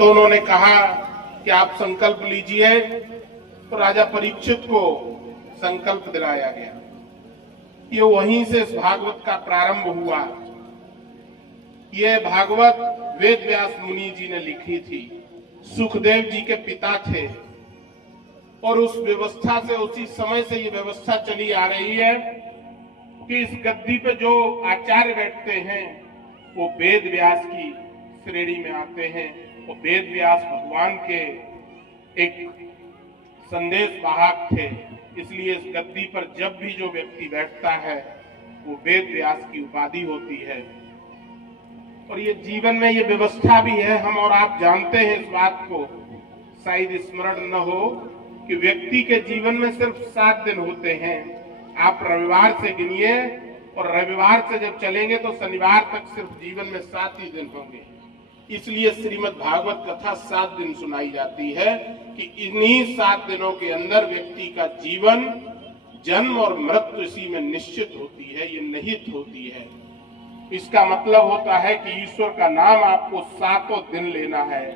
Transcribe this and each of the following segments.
तो उन्होंने कहा कि आप संकल्प लीजिए, तो राजा परीक्षित को संकल्प दिलाया गया। ये वहीं से इस भागवत का प्रारंभ हुआ। ये भागवत वेद व्यास मुनि जी ने लिखी थी, सुखदेव जी के पिता थे, और उस व्यवस्था से, उसी समय से ये व्यवस्था चली आ रही है कि इस गद्दी पे जो आचार्य बैठते हैं वो वेद व्यास की श्रेणी में आते हैं। वो वेद व्यास भगवान के एक संदेश वाहक थे, इसलिए इस गद्दी पर जब भी जो व्यक्ति बैठता है वो वेद व्यास की उपाधि होती है। और ये जीवन में ये व्यवस्था भी है, हम और आप जानते हैं इस बात को, शायद स्मरण न हो कि व्यक्ति के जीवन में सिर्फ 7 दिन होते हैं। आप रविवार से गिनिए, और रविवार से जब चलेंगे तो शनिवार तक सिर्फ जीवन में 7 ही दिन होंगे। इसलिए श्रीमद् भागवत कथा 7 दिन सुनाई जाती है कि इन्हीं 7 दिनों के अंदर व्यक्ति का जीवन, जन्म और मृत्यु इसी में निश्चित होती है, ये निहित होती है। इसका मतलब होता है कि ईश्वर का नाम आपको 7 दिन लेना है।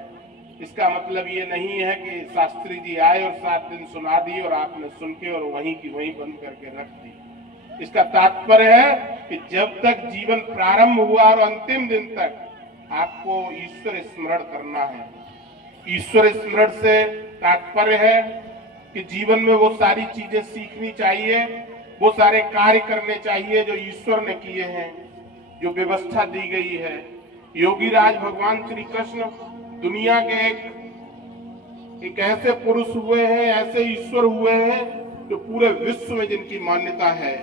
इसका मतलब ये नहीं है कि शास्त्री जी आए और 7 दिन सुना दी और आपने सुन के और वहीं की वहीं बंद करके रख दी। इसका तात्पर्य है कि जब तक जीवन प्रारंभ हुआ और अंतिम दिन तक आपको ईश्वर स्मरण करना है। ईश्वर स्मरण से तात्पर्य है कि जीवन में वो सारी चीजें सीखनी चाहिए, वो सारे कार्य करने चाहिए जो ईश्वर ने किए हैं, जो व्यवस्था दी गई है। योगीराज भगवान श्री कृष्ण दुनिया के एक ऐसे पुरुष हुए हैं, ऐसे ईश्वर हुए हैं जो पूरे विश्व में जिनकी मान्यता है।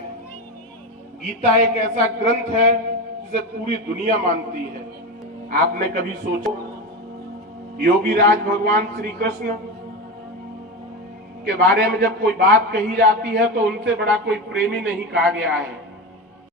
गीता एक ऐसा ग्रंथ है जिसे पूरी दुनिया मानती है। आपने कभी सोचो, योगीराज भगवान श्री कृष्ण के बारे में जब कोई बात कही जाती है तो उनसे बड़ा कोई प्रेमी नहीं कहा गया है।